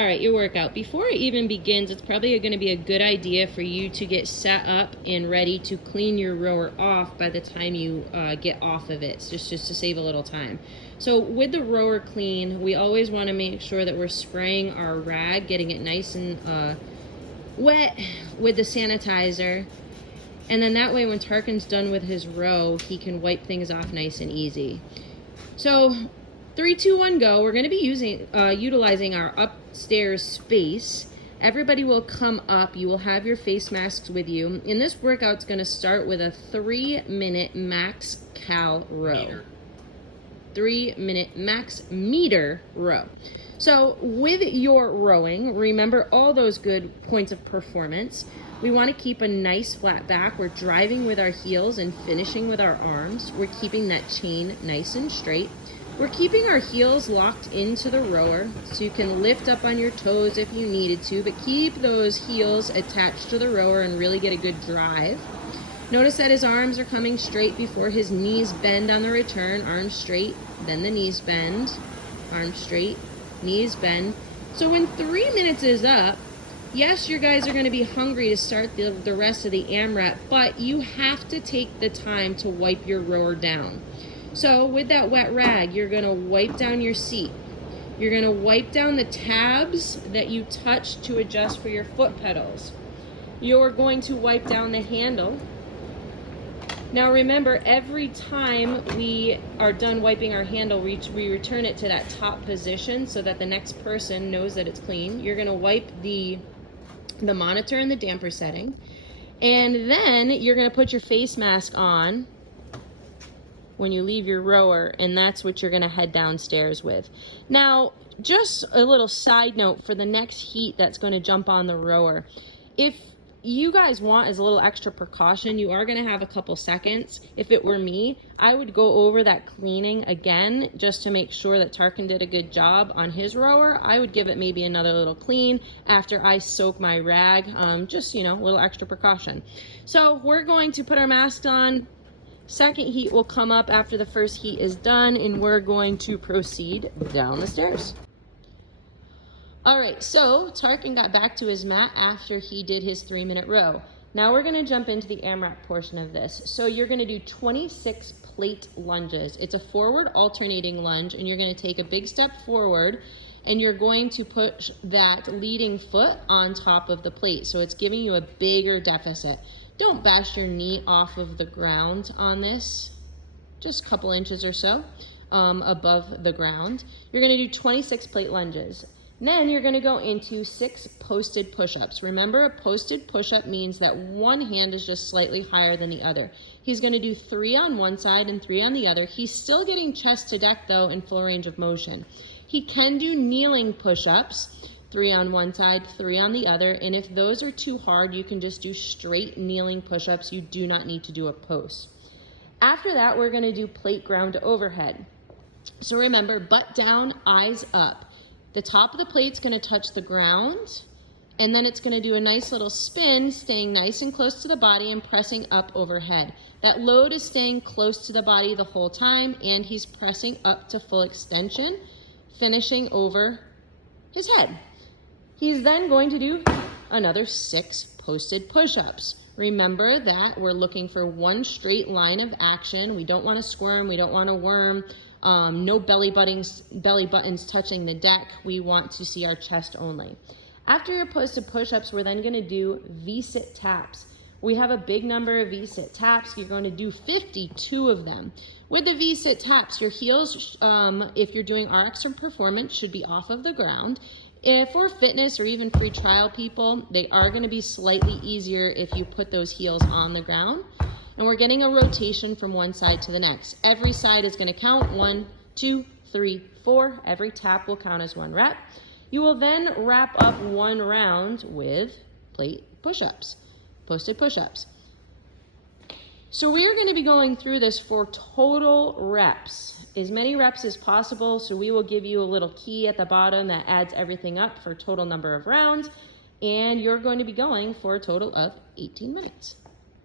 All right, your workout. Before it even begins, it's probably going to be a good idea for you to get set up and ready to clean your rower off by the time you get off of it, just to save a little time. So with the rower clean, we always want to make sure that we're spraying our rag, getting it nice and wet with the sanitizer. And then that way when Tarkin's done with his row, he can wipe things off nice and easy. So 3, 2, 1, go. We're going to be utilizing our upstairs space. Everybody will come up. You will have your face masks with you. And this workout's going to start with a 3-minute max cal row. 3-minute max meter row. So with your rowing, remember all those good points of performance. We want to keep a nice flat back. We're driving with our heels and finishing with our arms. We're keeping that chain nice and straight. We're keeping our heels locked into the rower, so you can lift up on your toes if you needed to, but keep those heels attached to the rower and really get a good drive. Notice that his arms are coming straight before his knees bend on the return. Arms straight, then the knees bend. Arms straight, knees bend. So when 3 minutes is up, yes, your guys are going to be hungry to start the rest of the AMRAP, but you have to take the time to wipe your rower down. So with that wet rag, you're going to wipe down your seat. You're going to wipe down the tabs that you touch to adjust for your foot pedals. You're going to wipe down the handle. Now remember, every time we are done wiping our handle, we return it to that top position so that the next person knows that it's clean. You're going to wipe the monitor and the damper setting. And then you're going to put your face mask on when you leave your rower, and that's what you're going to head downstairs with. Now, just a little side note for the next heat that's going to jump on the rower. If you guys want as a little extra precaution, you are going to have a couple seconds. If it were me, I would go over that cleaning again just to make sure that Tarkin did a good job on his rower. I would give it maybe another little clean after I soak my rag, just, you know, a little extra precaution. So we're going to put our masks on. Second heat will come up after the first heat is done, and we're going to proceed down the stairs. All right, so Tarkin got back to his mat after he did his 3-minute row. Now we're gonna jump into the AMRAP portion of this. So you're gonna do 26 plate lunges. It's a forward alternating lunge, and you're gonna take a big step forward, and you're going to push that leading foot on top of the plate. So it's giving you a bigger deficit. Don't bash your knee off of the ground on this, just a couple inches or so above the ground. You're gonna do 26 plate lunges. Then you're gonna go into 6 posted push-ups. Remember, a posted push-up means that one hand is just slightly higher than the other. He's gonna do 3 on one side and 3 on the other. He's still getting chest to deck though in full range of motion. He can do kneeling push-ups. 3 on one side, 3 on the other, and if those are too hard, you can just do straight kneeling push-ups. You do not need to do a post. After that, we're gonna do plate ground to overhead. So remember, butt down, eyes up. The top of the plate's gonna touch the ground, and then it's gonna do a nice little spin, staying nice and close to the body and pressing up overhead. That load is staying close to the body the whole time, and he's pressing up to full extension, finishing over his head. He's then going to do another 6 posted push-ups. Remember that we're looking for one straight line of action. We don't want to squirm, we don't want to worm, no belly buttons touching the deck. We want to see our chest only. After your posted push-ups, we're then going to do V-sit taps. We have a big number of V-sit taps. You're going to do 52 of them. With the V-sit taps, your heels, if you're doing RX or performance, should be off of the ground. If for fitness or even free trial people, they are going to be slightly easier if you put those heels on the ground. And we're getting a rotation from one side to the next. Every side is going to count 1, 2, 3, 4. Every tap will count as 1 rep. You will then wrap up 1 round with plate push-ups, posted push-ups. So we are going to be going through this for total reps, as many reps as possible. So we will give you a little key at the bottom that adds everything up for total number of rounds, and you're going to be going for a total of 18 minutes.